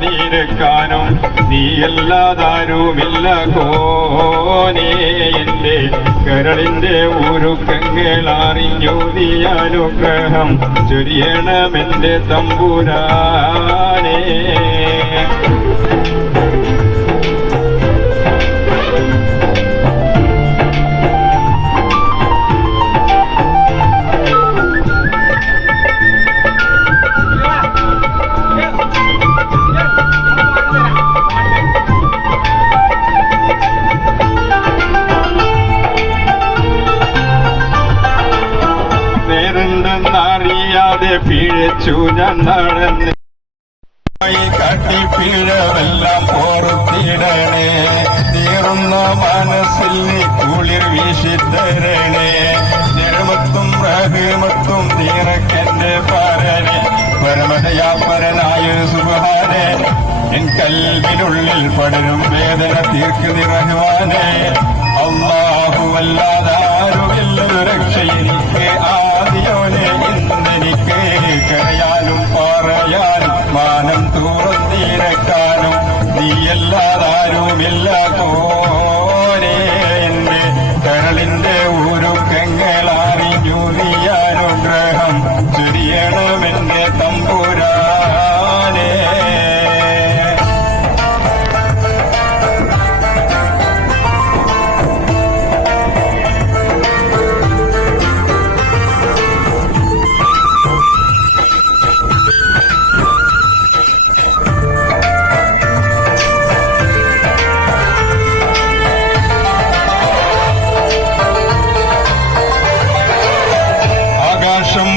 നീരക്കാനും നീയല്ലാതാരുമില്ല കോനേ എന്റെ കരളിന്റെ ഉരുക്കങ്ങൾ അറിഞ്ഞു നീ അനുഗ്രഹം ചൊരിയണമെന്റെ തമ്പുരാനേ. അറിയാതെ പിഴച്ചു ഞാൻ നടന്ന് കാട്ടി പിഴവെല്ലാം ഓർത്തിടണേ. തീർന്ന മനസ്സിൽ നീ കുളിർ വീശിത്തരണേ. നിഴമത്തും റഹ്മത്തും നിറക്കെന്റെ പാരനെ പരമദയാപരനായ സുബ്ഹാനേ. എൻ കൽബിനുള്ളിൽ പടരും വേദന തീർക്ക് നിറഹ്മാനേ. അല്ലാഹുവല്ലാതാരുമില്ലൊരു രക്ഷ എനിക്ക് ആദിയോനെ. ഇന്നെനിക്ക് കരയാനും പറയാനും മാനം തുറന്നിരക്കാനും നീയല്ലാതാരുമില്ല കോനേ എന്റെ കരളിന്റെ ഉരുക്കങ്ങൾ അറിഞ്ഞു നീ അനുഗ്രഹം ചൊരിയണമെന്റെ തമ്പുരാനേ.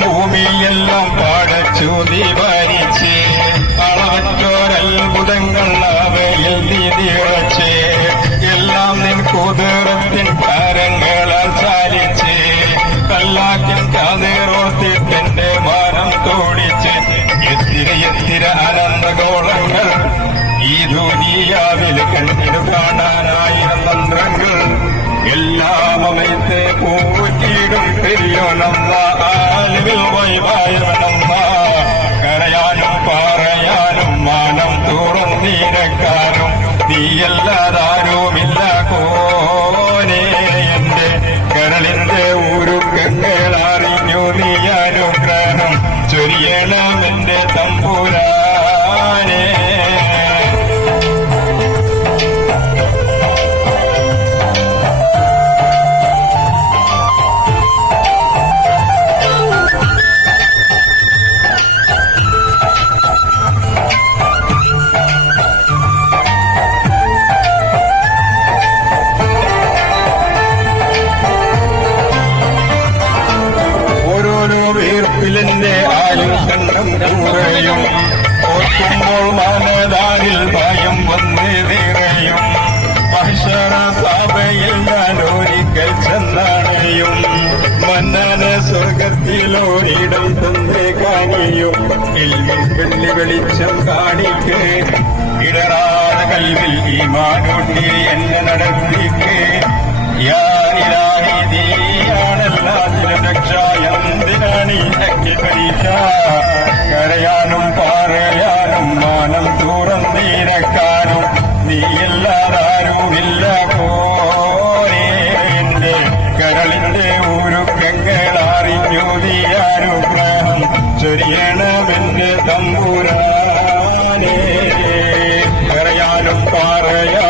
ഭൂമിയെല്ലാം പാടച്ചു നീ ഭരിച്ച് അളവറ്റോരത്ഭുതങ്ങൾ അവയിൽ നീ നിറച്ച് എല്ലാം നിൻ കുതിരത്തിൻ കരങ്ങളാൽ ചാലിച്ച് കല്ലാക്കിൻ കതിരോർത്തിന്റെ മാനം തോടിച്ച് എത്തിര അനന്തഗോളങ്ങൾ ഈ ദുനിയാവിൽ കണ്ടിടു കാണാനായിരം തന്ത്രങ്ങൾ എല്ലാം അമയത്തെ പൂറ്റിടും പെരിയോനമ്മ ആലുവിൽ വൈവായവനമ്മ. കരയാനും പറയാനും മാനം തുറന്നിരക്കാനും നീയല്ലാതാരുമില്ല കോനേ എന്റെ കരളിന്റെ ഉരുക്കങ്ങൾ അറിഞ്ഞു നീ അനുഗ്രഹം ചൊരിയണമെന്റെ തമ്പുരാനേ. വീർപ്പിലെന്റെ ആയുസംഗം കൂറയും ഓർക്കുമ്പോൾ മനതാരിൽ ഭയം വന്ന് നിറയും. മഹ്ശറ സഭയിൽ ഞാൻ ഒരിക്കൽ ചെന്നണയും മന്നാന സ്വർഗത്തിലോരിടം തന്നേ കാണിയും. ഇൽമിൻ വെള്ളി വെളിച്ചം കാണിക്ക് ഇടറാതെ കൽവിൽ ഈമാനൂട്ടി എന്നെ നടത്തിക്ക്. യാ ഇലാഹി നീയാണെല്ലാത്തിനും രക്ഷ. എന്തിനാണീ പരീക്ഷ? കരയാനും പറയാനും മാനം തുറന്നിരക്കാനും നീയല്ലാതാരുമില്ല കോനേ എന്റെ കരളിന്റെ ഉരുക്കങ്ങൾ അറിഞ്ഞു നീ അനുഗ്രഹം ചൊരിയണമെന്റെ തമ്പുരാനേ. കരയാനും പറയാനും